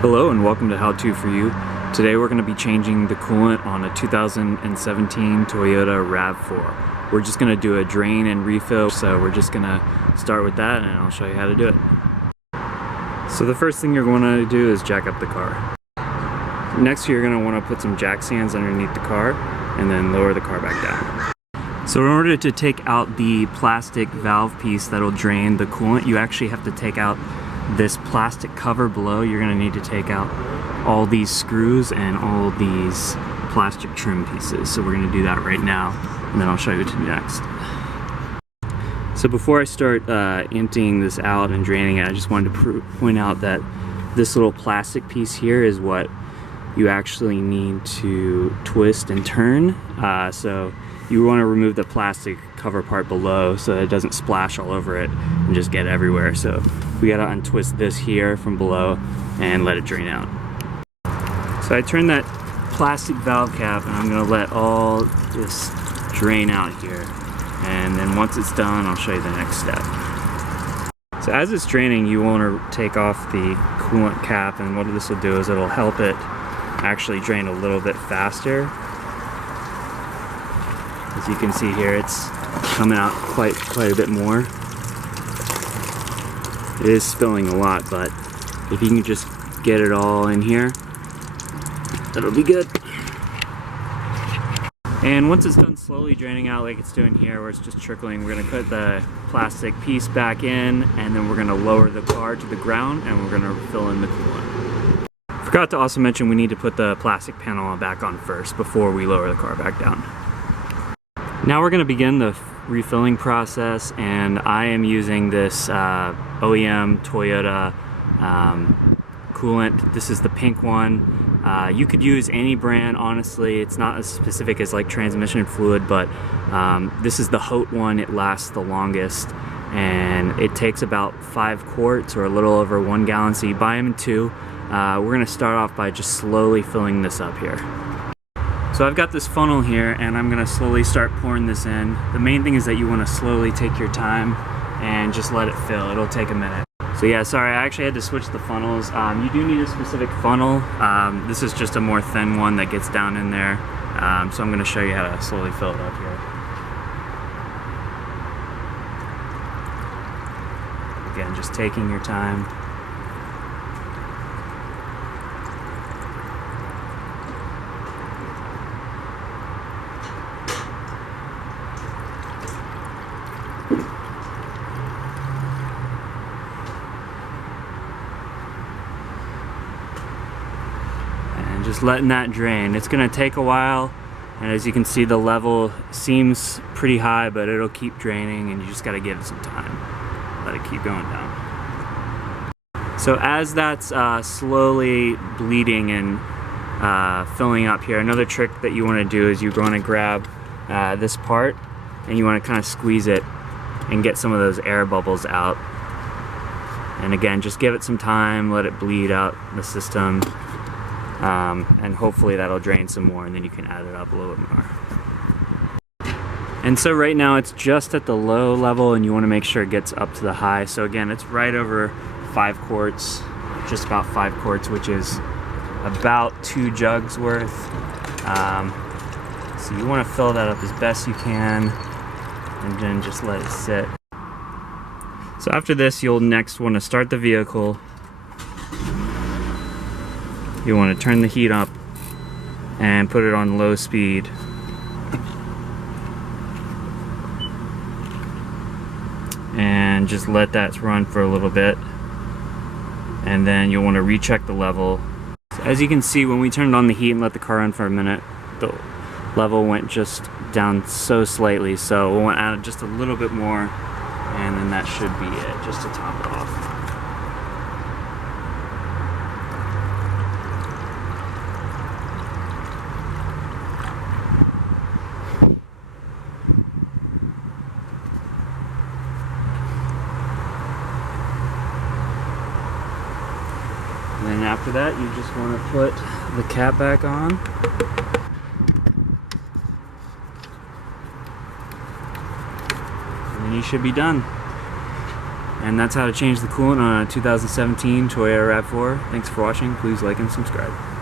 Hello and welcome to How To For You. Today we're going to be changing the coolant on a 2017 Toyota Rav4. We're just going to do a drain and refill, so we're just going to start with that and I'll show you how to do it. So the first thing you're going to do is jack up the car. Next you're going to want to put some jack stands underneath the car and then lower the car back down. So in order to take out the plastic valve piece that'll drain the coolant, you actually have to take out this plastic cover below. You're going to need to take out all these screws and all these plastic trim pieces. So we're going to do that right now and then I'll show you what to do next. So before I start emptying this out and draining it, I just wanted to point out that this little plastic piece here is what you actually need to twist and turn. So you want to remove the plastic cover part below so that it doesn't splash all over it and just get everywhere. So we gotta untwist this here from below and let it drain out. So I turned that plastic valve cap and I'm gonna let all this drain out here. And then once it's done, I'll show you the next step. So as it's draining, you want to take off the coolant cap, and what this will do is it'll help it actually drain a little bit faster. As you can see here, it's coming out quite a bit more. It is spilling a lot, but if you can just get it all in here, that'll be good. And once it's done slowly draining out like it's doing here, where it's just trickling, we're gonna put the plastic piece back in, and then we're gonna lower the car to the ground, and we're gonna fill in the coolant. Forgot to also mention we need to put the plastic panel back on first before we lower the car back down. Now we're going to begin the refilling process, and I am using this OEM Toyota coolant. This is the pink one. You could use any brand, honestly. It's not as specific as like transmission fluid, but this is the Hot one. It lasts the longest, and it takes about 5 quarts or a little over 1 gallon, so you buy them in 2. We're going to start off by just slowly filling this up here. So I've got this funnel here and I'm gonna slowly start pouring this in. The main thing is that you wanna slowly take your time and just let it fill. It'll take a minute. So yeah, sorry, I actually had to switch the funnels. You do need a specific funnel. This is just a more thin one that gets down in there. So I'm gonna show you how to slowly fill it up here. Again, just taking your time. Just letting that drain. It's gonna take a while, and as you can see, the level seems pretty high, but it'll keep draining and you just gotta give it some time. Let it keep going down. So as that's slowly bleeding and filling up here, another trick that you wanna do is you wanna grab this part and you wanna kind of squeeze it and get some of those air bubbles out. And again, just give it some time, let it bleed out the system. And hopefully that'll drain some more, and then you can add it up a little bit more. And so right now it's just at the low level, and you want to make sure it gets up to the high. So again, it's right over 5 quarts, just about 5 quarts, which is about 2 jugs worth. So you want to fill that up as best you can, and then just let it sit. So after this, you'll next want to start the vehicle. You want to turn the heat up and put it on low speed. And just let that run for a little bit. And then you'll want to recheck the level. So as you can see, when we turned on the heat and let the car run for a minute, the level went just down so slightly. So we'll want to add just a little bit more, and then that should be it, just to top it off. And then after that, you just want to put the cap back on. And then you should be done. And that's how to change the coolant on a 2017 Toyota RAV4. Thanks for watching. Please like and subscribe.